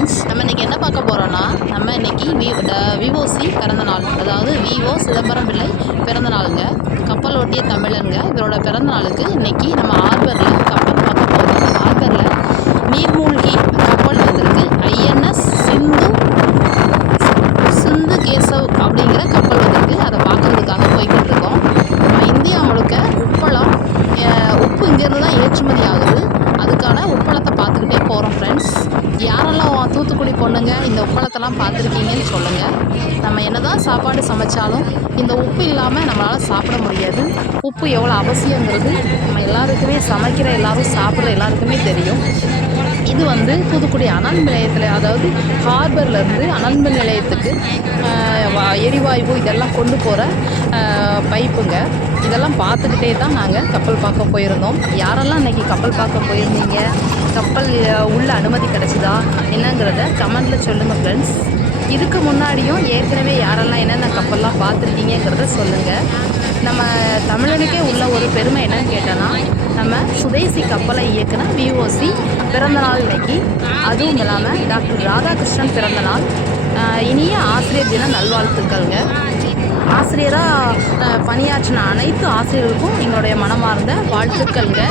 Friends நம்ம இன்றைக்கி என்ன பார்க்க போகிறோன்னா நம்ம இன்றைக்கி வி விவோசி பிறந்த நாள். அதாவது விவோ சிதம்பரம் பிள்ளை பிறந்த நாளுங்க. கப்பல் தமிழனுங்க இவரோட பிறந்த நாளுக்கு இன்றைக்கி நம்ம ஆர்பரில் உப்பளத்தை பார்த்துக்கிட்டே போகிறோம் ஃப்ரெண்ட்ஸ் யாரெல்லாம் தூத்துக்குடி பொண்ணுங்க இந்த உப்பளத்தெல்லாம் பார்த்துருக்கீங்கன்னு சொல்லுங்கள் நம்ம என்ன தான் சாப்பாடு சமைச்சாலும் இந்த உப்பு இல்லாமல் நம்மளால் சாப்பிட முடியாது. உப்பு எவ்வளோ அவசியங்கிறது நம்ம எல்லாருக்குமே சமைக்கிற எல்லாரும் சாப்பிட்ற எல்லாருக்குமே தெரியும். இது வந்து தூத்துக்குடி அனல் நிலையத்தில் அதாவது ஹார்பர்லேருந்து அனல் மின் நிலையத்துக்கு வா- எரிவாயு இதெல்லாம் கொண்டு போகிற பைப்புங்க. இதெல்லாம் பார்த்துக்கிட்டே தான் நாங்கள் கப்பல் பார்க்க போயிருந்தோம். யாரெல்லாம் இன்றைக்கி கப்பல் பார்க்க போயிருந்தீங்க? கப்பல் உள்ள அனுமதி கிடச்சிதா? என்னங்கிறத கமெண்டில் சொல்லுங்கள் ஃப்ரெண்ட்ஸ் இதுக்கு முன்னாடியும் ஏற்கனவே யாரெல்லாம் என்னென்ன கப்பல்லாம் பார்த்துருக்கீங்கிறத சொல்லுங்கள் நம்ம தமிழனுக்கே உள்ள ஒரு பெருமை என்னன்னு கேட்டோன்னா நம்ம சுதேசி கப்பலை இயக்குன விஓசி பிறந்தநாள் இன்னைக்கு. அதுவும் இல்லாமல் டாக்டர் ராதாகிருஷ்ணன் பிறந்தநாள். இனிய ஆசிரியர் தின நல்வாழ்த்துக்கள்ங்க. ஆசிரியராக பணியாற்றின அனைத்து ஆசிரியர்களுக்கும் எங்களுடைய மனமார்ந்த வாழ்த்துக்கள்ங்க.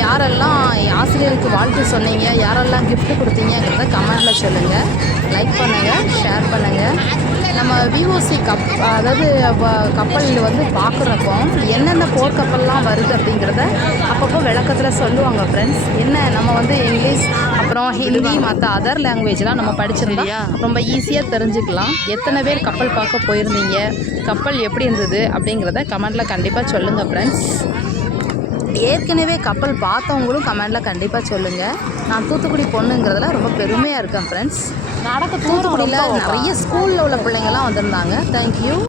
யாரெல்லாம் ஆசிரியருக்கு வாழ்த்து சொன்னீங்க யாரெல்லாம் கிஃப்ட் கொடுத்தீங்கங்கிறத கமெண்டில் சொல்லுங்கள் லைக் பண்ணுங்கள் ஷேர் பண்ணுங்கள் நம்ம விஓசி கப் அதாவது வ- கப்பல் வந்து பார்க்குறப்போ என்னென்ன போர்க்கப்பல்லாம் வருது அப்படிங்கிறத அப்பப்போ விளக்கத்தில் சொல்லுவாங்க ஃப்ரெண்ட்ஸ் என்ன நம்ம வந்து இங்கிலீஷ் அப்புறம் ஹிந்தி மற்ற அதர் லாங்குவேஜ்லாம் நம்ம படிச்சிருந்தா ரொம்ப ஈஸியாக தெரிஞ்சுக்கலாம். எத்தனை பேர் கப்பல் பார்க்க போயிருந்தீங்க? கப்பல் எப்படி இருந்தது? அப்படிங்கிறத கமெண்டில் கண்டிப்பாக சொல்லுங்கள் ஃப்ரெண்ட்ஸ் ஏற்கனவே கப்பல் பார்த்தவங்களும் கமெண்டில் கண்டிப்பாக சொல்லுங்கள் நான் தூத்துக்குடி பொண்ணுங்கிறதுல ரொம்ப பெருமையாக இருக்கேன் ஃப்ரெண்ட்ஸ் தூத்துக்குடியில் நிறைய ஸ்கூலில் உள்ள பிள்ளைங்கள்லாம் வந்திருந்தாங்க. தேங்க்யூ